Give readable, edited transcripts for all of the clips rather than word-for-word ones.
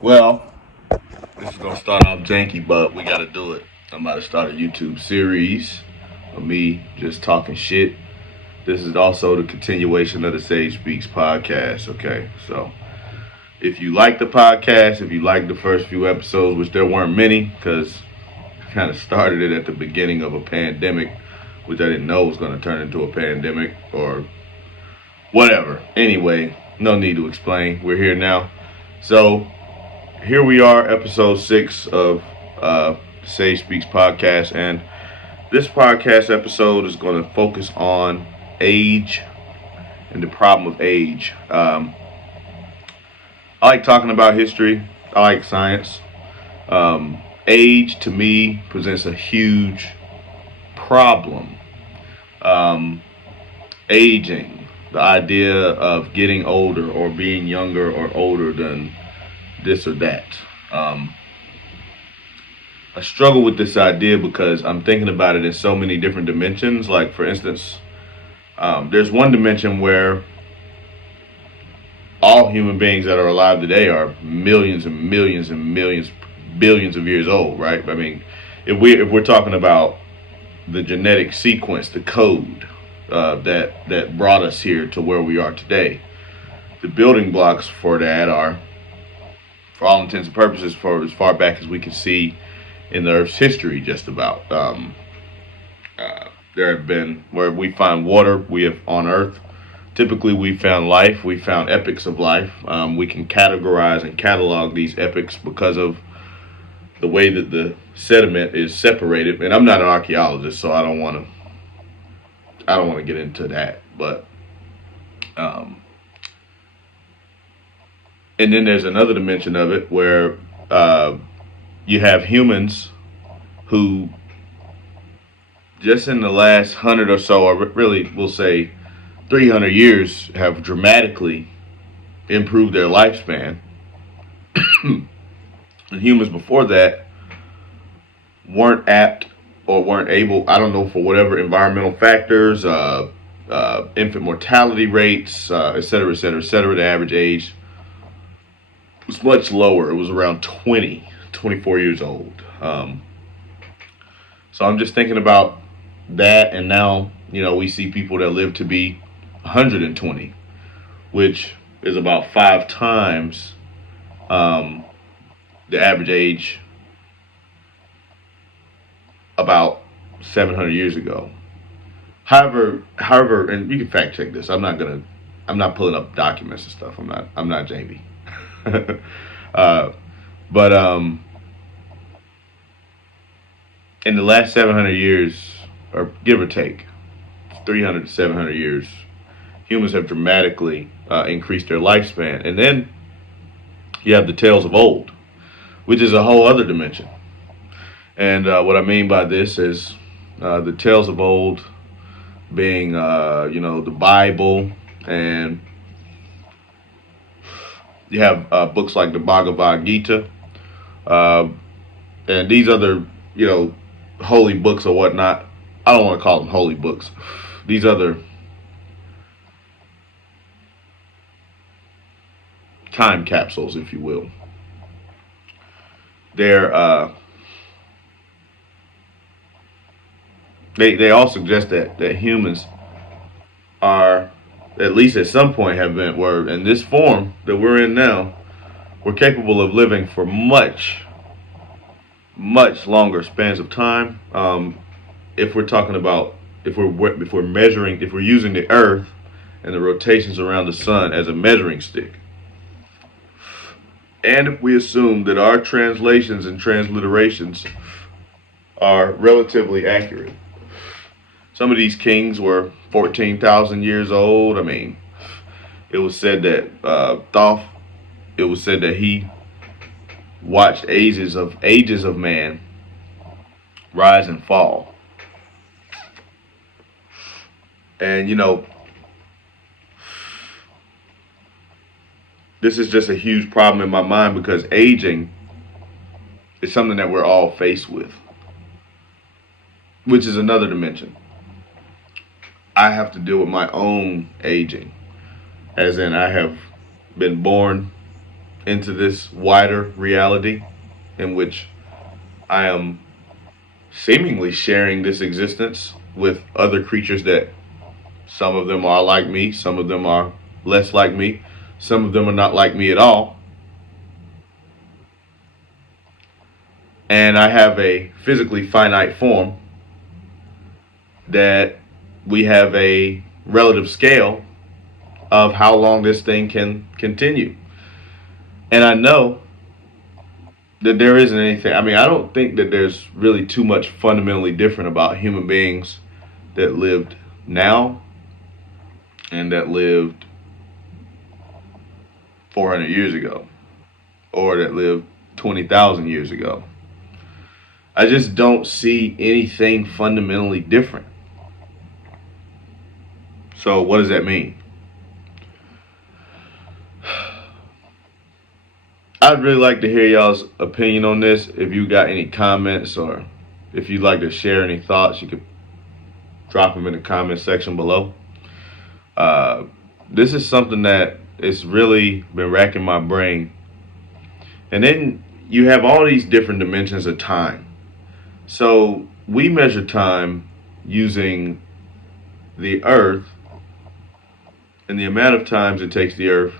Well, this is gonna start off janky, but we gotta do it. I'm about to start a YouTube series of me just talking shit. This is also the continuation of the Sage Speaks podcast. Okay, so if you like the podcast, if you like the first few episodes, which there weren't many, because I kind of started it at the beginning of a pandemic, which I didn't know was gonna turn into a pandemic or whatever. Anyway, no need to explain. We're here now. So here we are, episode 6 of Sage Speaks podcast, and this podcast episode is going to focus on age and the problem of age. I like talking about history. I like science. Age to me presents a huge problem. Um, Aging, the idea of getting older or being younger or older than this or that. Um, I struggle with this idea because I'm thinking about it in so many different dimensions. Like, for instance, there's one dimension where all human beings that are alive today are millions and millions and millions, billions of years old, right? I mean, if we're talking about the genetic sequence, the code that brought us here to where we are today, the building blocks for that are, for all intents and purposes, for as far back as we can see in the Earth's history, just about. There have been where we find water, we have on Earth. Typically, we found life, we found epics of life. We can categorize and catalog these epics because of the way that the sediment is separated. And I'm not an archaeologist, so I don't want to get into that. But um, and then there's another dimension of it where you have humans who just in the last 100 or so, or really we'll say 300 years, have dramatically improved their lifespan. And humans before that weren't apt or weren't able, I don't know, for whatever environmental factors, infant mortality rates, et cetera, et cetera, et cetera. The average age was much lower. It was around 20, 24 years old. So I'm just thinking about that, and now we see people that live to be 120, which is about 5 times um, the average age about 700 years ago. However, and you can fact check this. I'm not pulling up documents and stuff. I'm not Jamie. uh, but in the last 700 years, or give or take, 300 to 700 years, humans have dramatically increased their lifespan. And then you have the tales of old, which is a whole other dimension. And what I mean by this is the tales of old being, the Bible, and you have books like the Bhagavad Gita, uh, and these other, holy books or whatnot. I don't want to call them holy books. These other time capsules, if you will. They're they all suggest that humans are, at least at some point, have been, were in this form that we're in now, we're capable of living for much longer spans of time. If we're talking about, if we're measuring, if we're using the Earth and the rotations around the sun as a measuring stick, and if we assume that our translations and transliterations are relatively accurate. Some of these kings were 14,000 years old. I mean, it was said that Thoth, it was said that he watched ages of man rise and fall. And this is just a huge problem in my mind because aging is something that we're all faced with, which is another dimension. I have to deal with my own aging, as in I have been born into this wider reality in which I am seemingly sharing this existence with other creatures that some of them are like me, some of them are less like me, some of them are not like me at all. And I have a physically finite form that we have a relative scale of how long this thing can continue. And I know that there isn't anything, I mean, I don't think that there's really too much fundamentally different about human beings that lived now and that lived 400 years ago or that lived 20,000 years ago. I just don't see anything fundamentally different. So, what does that mean? I'd really like to hear y'all's opinion on this. If you got any comments or if you'd like to share any thoughts, you could drop them in the comment section below. This is something that it's really been racking my brain. And then you have all these different dimensions of time. So we measure time using the Earth and the amount of times it takes the Earth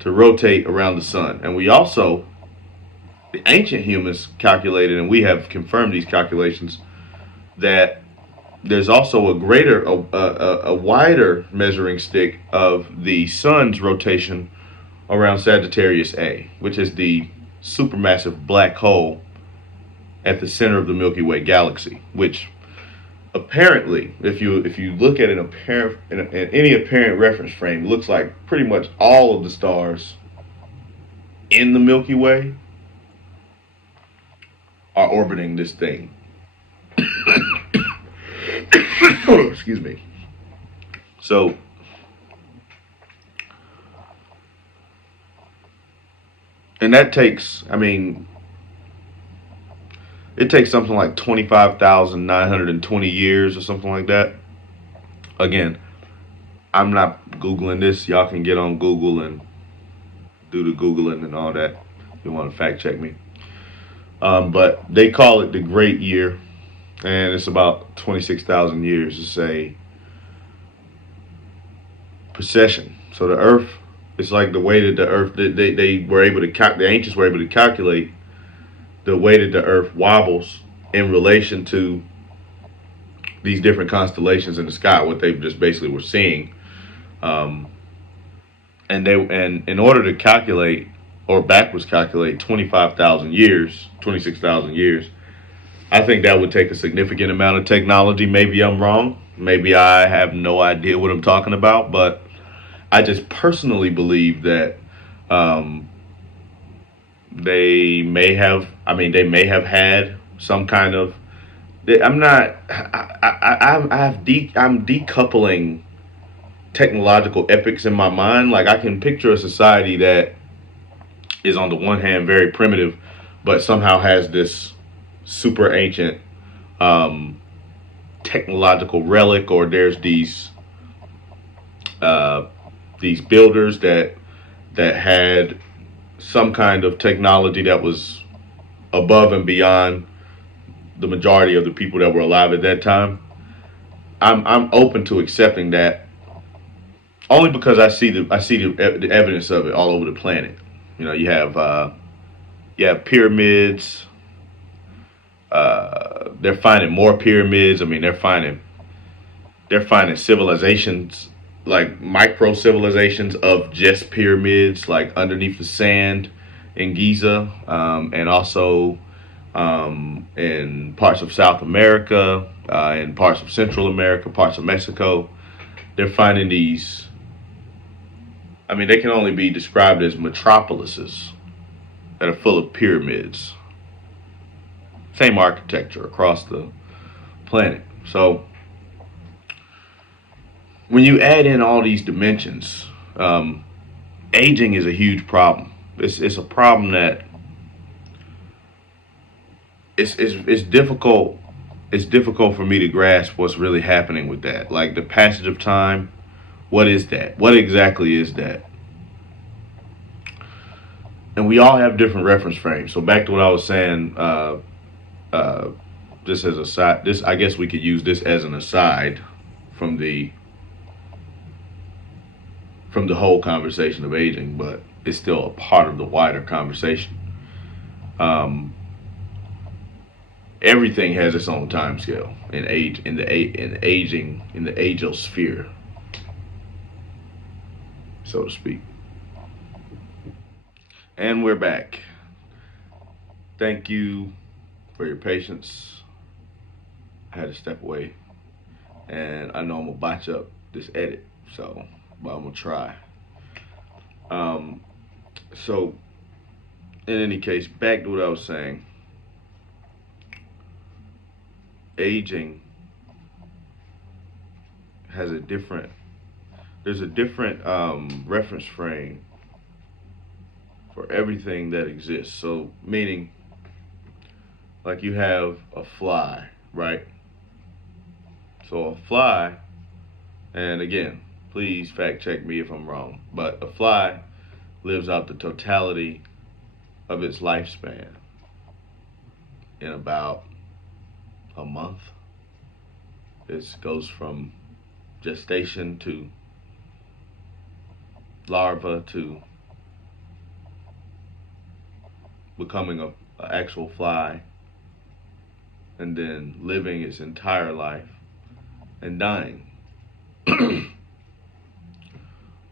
to rotate around the sun. And we also, the ancient humans calculated, and we have confirmed these calculations, that there's also a wider measuring stick of the sun's rotation around Sagittarius A, which is the supermassive black hole at the center of the Milky Way galaxy, which apparently, if you look at any apparent reference frame, looks like pretty much all of the stars in the Milky Way are orbiting this thing. Excuse me. So, and that takes, I mean, it takes something like 25,920 years or something like that. Again, I'm not Googling this. Y'all can get on Google and do the Googling and all that if you want to fact check me. But they call it the Great Year, and it's about 26,000 years. It's a precession. So the Earth, it's like the way that the Earth, they were able to, the ancients were able to calculate the way that the Earth wobbles in relation to these different constellations in the sky, what they just basically were seeing. And in order to calculate or backwards calculate 25,000 years, 26,000 years, I think that would take a significant amount of technology. Maybe I'm wrong. Maybe I have no idea what I'm talking about, but I just personally believe that they may have had some kind of, I'm decoupling technological epics in my mind. Like, I can picture a society that is on the one hand very primitive, but somehow has this super ancient technological relic, or there's these builders that had some kind of technology that was above and beyond the majority of the people that were alive at that time. I'm open to accepting that, only because I see the evidence of it all over the planet. You know, you have pyramids. They're finding more pyramids. I mean, they're finding civilizations, like micro civilizations of just pyramids, like underneath the sand in Giza, and also in parts of South America, in parts of Central America, parts of Mexico. They're finding these, I mean, they can only be described as metropolises that are full of pyramids. Same architecture across the planet. So when you add in all these dimensions, aging is a huge problem. It's a problem that it's difficult. It's difficult for me to grasp what's really happening with that. Like the passage of time, what is that? What exactly is that? and we all have different reference frames. So back to what I was saying, uh, just as a side, this I guess we could use this as an aside from the whole conversation of aging, but it's still a part of the wider conversation. Um, Everything has its own time scale in age in aging in the ageosphere, so to speak. And we're back. Thank you for your patience. I had to step away, and I know I'm gonna botch up this edit, so but I'm gonna try. Um, so in any case, back to what I was saying. Aging has a different. There's a different reference frame for everything that exists. So meaning, like you have a fly, right? So a fly, and again, please fact check me if I'm wrong, but a fly lives out the totality of its lifespan in about a month. It goes from gestation to larva to becoming a actual fly, and then living its entire life and dying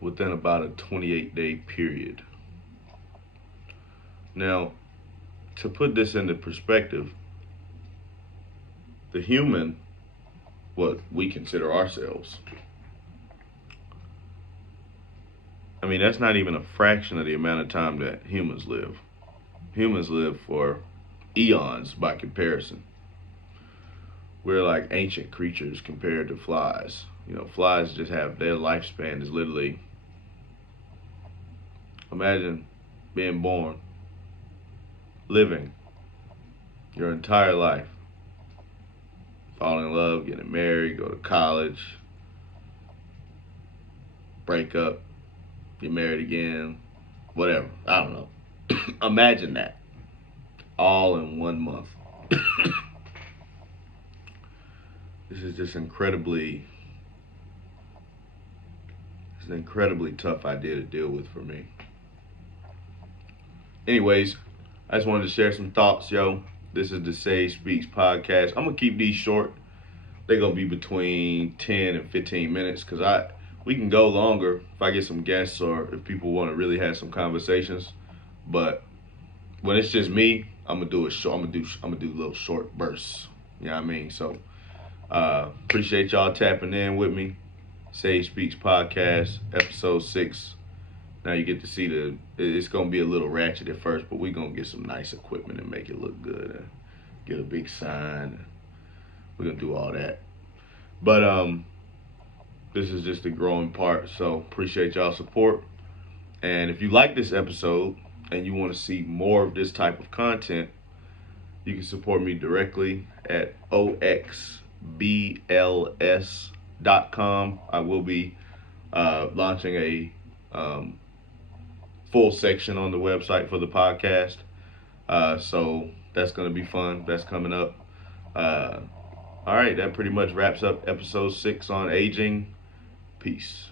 within about a 28-day period. Now, to put this into perspective, the human, what we consider ourselves, I mean, that's not even a fraction of the amount of time that humans live. Humans live for eons by comparison. We're like ancient creatures compared to flies. You know, flies just have their lifespan is literally, imagine being born, living your entire life, fall in love, getting married, go to college, break up, get married again, whatever. I don't know. Imagine that all in 1 month. This is just it's an incredibly tough idea to deal with for me. Anyways, I just wanted to share some thoughts, yo. This is the Sage Speaks podcast. I'm gonna keep these short. They're gonna be between 10 and 15 minutes because we can go longer if I get some guests or if people want to really have some conversations. But when it's just me, I'm gonna do it short. I'm gonna do little short bursts. You know what I mean? So appreciate y'all tapping in with me. Sage Speaks podcast, episode 6. Now you get to see it's gonna be a little ratchet at first, but we're gonna get some nice equipment and make it look good and get a big sign. We're gonna do all that. But this is just the growing part, so appreciate y'all support. And if you like this episode and you want to see more of this type of content, you can support me directly at oxbls.com. I will be launching a full section on the website for the podcast. So that's going to be fun. That's coming up. All right, that pretty much wraps up episode 6 on aging. Peace.